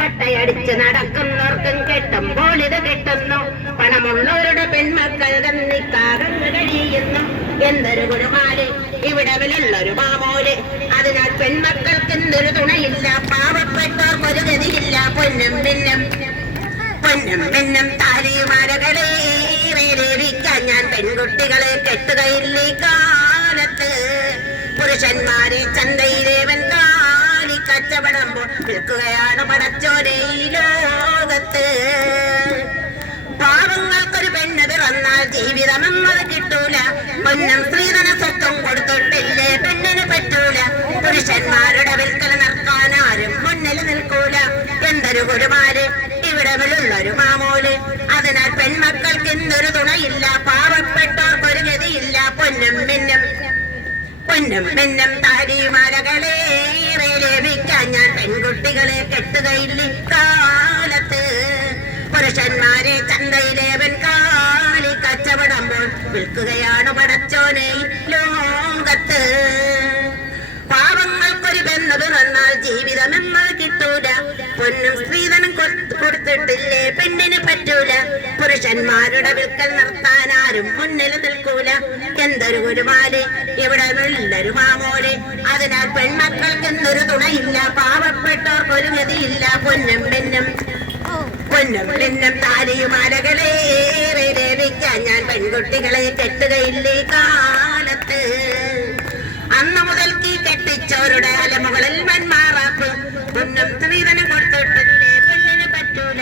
കട്ടയടിച്ച് നടക്കുന്നവർക്കും കെട്ടുമ്പോൾ ഇത് കെട്ടുന്നു. പണമുള്ളവരുടെ പെൺമക്കൾ തന്നിക്കാകന്ന് കഴിയുന്നു. എന്തൊരു ഗുരുമാര് ഇവിടെ വിലുള്ളൊരു പാമോര് അതിനാൽ പെൺമക്കൾക്ക് എന്തൊരു തുണയില്ല. പാവപ്പെട്ടവർക്ക് ഒരു ഗതിയില്ല. പൊന്നും പിന്നും പൊന്നും പിന്നും താലിമാലകളെ വേലേവിക്കാൻ ഞാൻ പെൺകുട്ടികളെ കെട്ടുകയില്ലേ കാലത്ത്. പുരുഷന്മാരെ ചന്തയിലേവൻ കാലി കച്ചവടമ്പോൾ വിൽക്കുകയാണ് പടച്ചോരെ ഈ ലോകത്ത് പാവങ്ങൾക്കൊരു പെണ്ണ് പിറന്നാൽ ജീവിതം എന്നത് കിട്ടൂല. പൊന്നും സ്ത്രീധന സ്വത്വം കൊടുത്തിട്ടില്ലേ പെണ്ണിന് പറ്റൂല. പുരുഷന്മാരുടെ വിൽക്കല നിർത്താൻ ആരും മുന്നിൽ നിൽക്കൂല. എന്തൊരു ഗുരുമാര് ഇവിടെ വിലുള്ളൊരു മാമൂൽ. അതിനാൽ പെൺമക്കൾക്ക് എന്തൊരു തുണയില്ല. പാവപ്പെട്ടവർക്കൊരു ഗതിയില്ല. പൊന്നും മിന്നും പൊന്നും മിന്നും താരിമാലകളെ പെൺകുട്ടികളെ കെട്ടുകയില്ല കാലത്ത് പുരുഷന്മാരെ ചന്തയിലേവൻ കാലി കച്ചവടമ്പോൾ വിൽക്കുകയാണ് പടച്ചോനെ ലോകത്ത്. പാവങ്ങൾക്കൊരു ബന്ധത് വന്നാൽ ജീവിതം എന്നത് കിട്ടൂല. പൊന്നും സ്ത്രീധനം കൊടു- കൊടുത്തിട്ടില്ലേ? പെണ്ണിന് പറ്റൂല. പുരുഷന്മാരുടെ വിൽക്കൽ നിർത്താൻ ആരും മുന്നിൽ നിൽക്കൂല എന്തൊരു ഗുരുമാര് ഇവിടെ നല്ലൊരു മാമോര്. അതിനാൽ പെൺമക്കൾക്ക് എന്തൊരു തുണയില്ല പാവപ്പെട്ടവർക്കൊരു ഗതിയില്ല. പൊന്നും പെണ്ണും പൊന്നും പെണ്ണും താലിയുമാലകളെ ലഭിക്കാൻ ഞാൻ പെൺകുട്ടികളെ കെട്ടുകയില്ലേ കാലത്ത്. അന്ന് മുതൽക്ക് തീ കെട്ടിച്ചവരുടെ അലമുകളിൽ മന്മാറാപ്പ്. പൊന്നും സ്ത്രീധനം കൊടുത്തിട്ടില്ലേ? പെണ്ണിന് പറ്റൂല.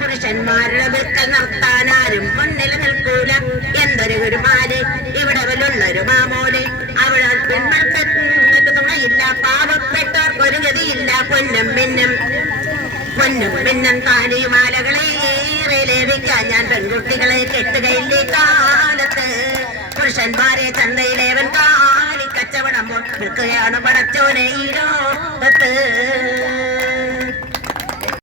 പുരുഷന്മാരുടെ വൃക്ക നിർത്താൻ വലുള്ളൊരു അവളാൽ പെൺമൾക്ക് തുണയില്ല പാവപ്പെട്ടവർക്ക് ഒരു ഗതിയില്ല പൊന്നും പിന്നും പൊന്നും പിന്നും താലിമാലകളെ ലഭിക്കാൻ ഞാൻ പെൺകുട്ടികളെ കെട്ടുകയില്ലേ കാലത്ത്. പുരുഷന്മാരെ ചന്തയിലേവൻ കാലി കച്ചവടം വിൽക്കുകയാണ് പടച്ചോനെ ഈ